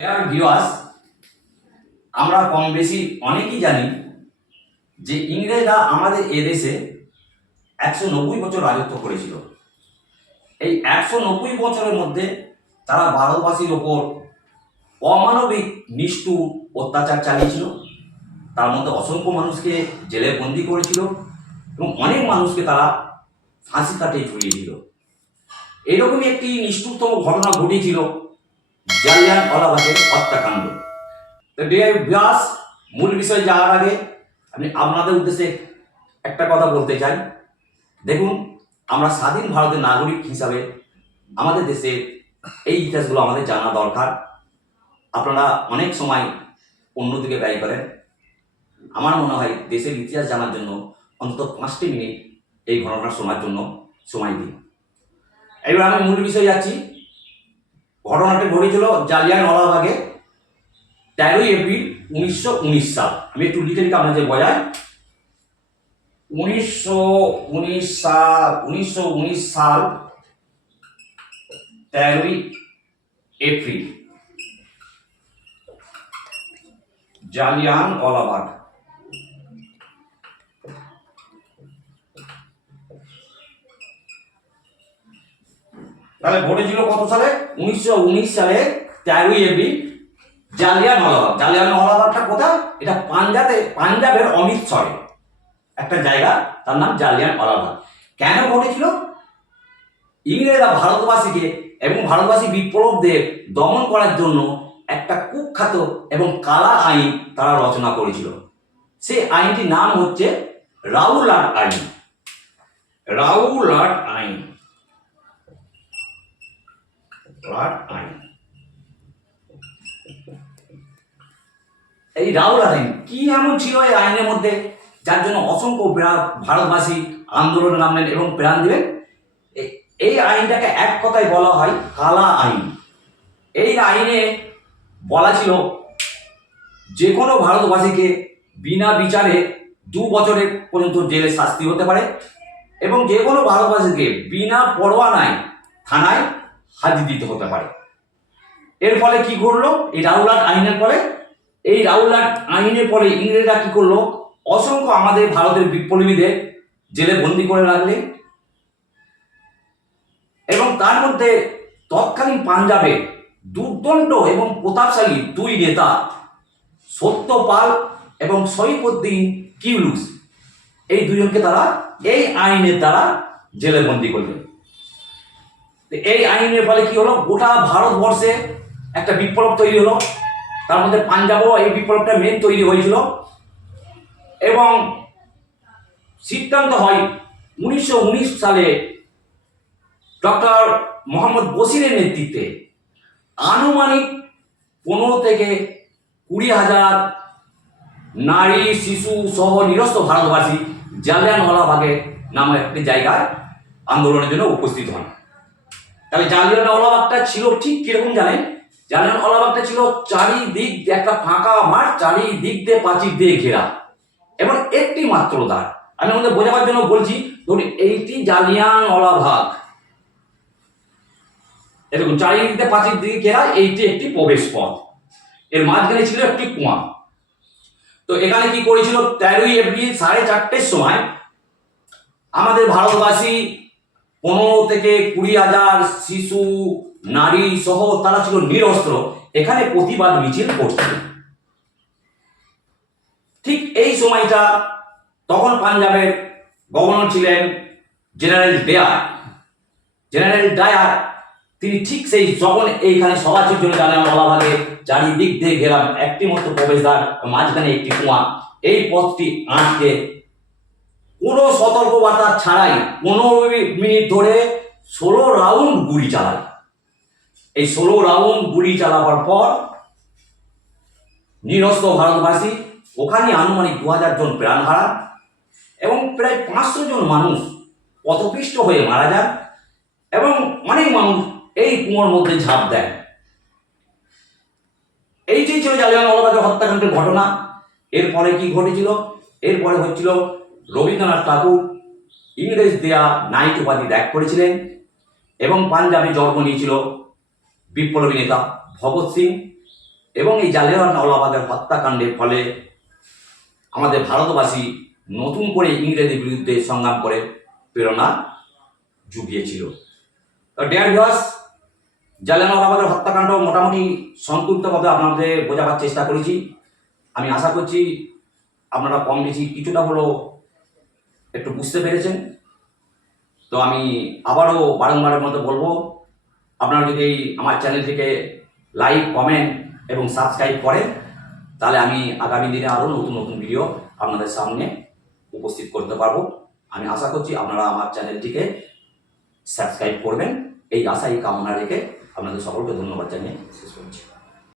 Viewers আমরা কম বেশি অনেকেই জানি যে ইংরেজরা আমাদের এদেশে একশো নব্বই বছর রাজত্ব করেছিল। এই একশো নব্বই বছরের মধ্যে তারা ভারতবাসীর ওপর অমানবিক, নিষ্ঠুর অত্যাচার চালিয়েছিল। তার মধ্যে অসংখ্য মানুষকে জেলে বন্দি করেছিল এবং অনেক মানুষকে তারা ফাঁসি কাটে ঝুলিয়েছিল এইরকমই একটি নিষ্ঠুরতম ঘটনা ঘটেছিল। জালিয়ান ওয়ালাবাগের হত্যাকাণ্ড। তো ডিয়ার ব্যাস, মূল বিষয়ে যাওয়ার আগে আমি আপনাদের উদ্দেশ্যে একটা কথা বলতে চাই। দেখুন, আমরা স্বাধীন ভারতের নাগরিক হিসাবে আমাদের দেশে এই ইতিহাসগুলো আমাদের জানা দরকার। আপনারা অনেক সময় অন্যদিকে ব্যয় করেন। আমার মনে হয় দেশের ইতিহাস জানার জন্য অন্তত পাঁচটি মিনিট এই ঘটনা শোনার জন্য সময় দিন। এবার আমি মূল বিষয়ে যাচ্ছি। ঘটনাটি ঘটেছিল জালিয়ানওয়ালাবাগে তেরোই এপ্রিল উনিশশো উনিশ সাল। আমি একটু লিখে লিখে আপনাদের বোঝাই। উনিশশো উনিশ সাল, উনিশশো উনিশ সাল তেরোই এপ্রিল। জালিয়ানওয়ালাবাগ তাহলে ঘটেছিল কত সালে? উনিশশো উনিশ সালে তেরোই এপ্রিল। জালিয়ান ওয়ালাবাগ জালিয়ান ওয়ালাবাগটা কোথায়? এটা পাঞ্জাবে, পাঞ্জাবের অমৃতসরে। একটা জায়গা, তার নাম জালিয়ান ওয়ালাবাগ কেন ঘটেছিল? ইংরেজরা ভারতবাসীকে এবং ভারতবাসী বিপ্লবদের দমন করার জন্য একটা কুখ্যাত এবং কালা আইন তারা রচনা করেছিল। সেই আইনটির নাম হচ্ছে রাউলাট আইন। রাউলাট আইন। আইন। এই রাউলাট আইন, কি এমন ছিল এই আইনের মধ্যে? যার জন্য অসংখ্য ভারতবাসী আন্দোলনে নামলেন এবং প্রাণ দিলেন। এই আইনটাকে এক কথায় বলা হয় কালা আইন। এই আইনে বলা ছিল, যে কোনো ভারতবাসীকে বিনা বিচারে দু বছরের পর্যন্ত জেলে শাস্তি হতে পারে এবং যে কোনো ভারতবাসীকে বিনা পরোয়ানায়, থানায় হাজির দিতে হতে পারে। এর ফলে কি করল এই রাউলাট আইনের ফলে। এই রাউলাট আইনের পরে ইংরেজরা কি করল? অসংখ্য আমাদের ভারতের বিপ্লবীদের জেলে বন্দি করে রাখলে। এবং তার মধ্যে তৎকালীন পাঞ্জাবে দুর্দণ্ড এবং প্রতাপশালী দুই নেতা, সত্যপাল এবং সৈফুদ্দিন কিউলুস, এই দুজনকে তারা, এই আইনের দ্বারা জেলে বন্দি করলেন। এই আইনের ফলে কি হলো? গোটা ভারতবর্ষে একটা বিপ্লব তৈরি হলো। তার মধ্যে পাঞ্জাবও এই বিপ্লবটা মেন তৈরি হয়েছিল। এবং সিদ্ধান্ত হয় উনিশশো উনিশ সালে ডক্টর মোহাম্মদ বসিরের নেতৃত্বে। আনুমানিক পনেরো থেকে কুড়ি হাজার নারী, শিশু সহ নিরস্ত ভারতবাসী জালিয়ানওয়ালা জালিয়ানওয়ালাবাগে নামে একটি জায়গায় আন্দোলনের জন্য উপস্থিত হন। তাহলে জালিয়ানওয়ালাবাগটা ছিল ঠিক কীরকম জানেন? জালিয়ান জালিয়ানওয়ালাবাগটা ছিল চারিদিক দিয়ে একটা ফাঁকা মাঠ, চারিদিক দিয়ে প্রাচীর দিয়ে ঘেরা। এবং একটি মাত্র দ্বার। আমি আমাদের বোঝাবার জন্য বলছি, ধরুন এইটি জালিয়ান জালিয়ানওয়ালাবাগ এরকম চারিদিক দিয়ে প্রাচীর দিকে ঘেরা, এইটি একটি প্রবেশ পথ এর মাঝখানে ছিল একটি কুয়া। তো এখানে কি করেছিল? তেরোই এপ্রিল সাড়ে চারটের সময় আমাদের ভারতবাসী পনেরো থেকে কুড়ি হাজার শিশু, নারী সহ তারা ছিল নিরস্ত্র। এখানে প্রতিবাদ মিছিল করছিল। ঠিক এই সময়টা তখন পাঞ্জাবের গভর্নর ছিলেন জেনারেল ডেয়ার জেনারেল ডায়ার তিনি ঠিক সেই যখন এইখানে সবার জন্য জানেন বলাভাগে চারিদিক দিয়ে গেলাম একটি মতো প্রবেশদ্বার, মাঝখানে একটি কুয়া। এই পথটি আটকে কোনো সতর্কবার্তা ছাড়াই পনেরো মিনিট ধরে ষোলো রাউন্ড গুলি চালায় এই ষোলো রাউন্ড গুলি চালাবার পর নিরস্ত ভারতবাসী, ওখানে আনুমানিক দু হাজার জন প্রাণ হারান এবং প্রায় পাঁচশো জন মানুষ পথপিষ্ট হয়ে মারা যান এবং অনেক মানুষ এই কুয়োর মধ্যে ঝাঁপ দেয় এইটাই ছিল জালিয়ানওয়ালাবাগের হত্যাকাণ্ডের ঘটনা। এরপরে কি ঘটেছিল? এরপরে হচ্ছিল রবীন্দ্রনাথ ঠাকুর ইংরেজ দেয়া নাইট উপাধি ত্যাগ করেছিলেন এবং পাঞ্জাবে জন্ম নিয়েছিল বিপ্লবী নেতা ভগৎ সিং এবং এই জালিয়ানওয়ালাবাগের হত্যাকাণ্ডের ফলে আমাদের ভারতবাসী নতুন করে ইংরেজের বিরুদ্ধে সংগ্রাম করে প্রেরণা জুগিয়েছিল। ডেয়ার ভিউয়ার্স জালিয়ানওয়ালাবাগের হত্যাকাণ্ড মোটামুটি সংক্ষিপ্তভাবে আপনাদের বোঝাবার চেষ্টা করেছি। আমি আশা করছি আপনারা কম বেশি কিছুটা হলেও একটু বুঝতে পেরেছেন? তো আমি আবারও বারংবারের মতো বলব, আপনারা যদি আমার চ্যানেলটিকে লাইক কমেন্ট এবং সাবস্ক্রাইব করেন তাহলে আমি আগামী দিনে আরও নতুন নতুন ভিডিও আপনাদের সামনে উপস্থিত করতে পারব। আমি আশা করছি আপনারা আমার চ্যানেলটিকে সাবস্ক্রাইব করবেন। এই আশা, এই কামনা রেখে আপনাদের সকলকে ধন্যবাদ জানিয়ে শেষ করছি।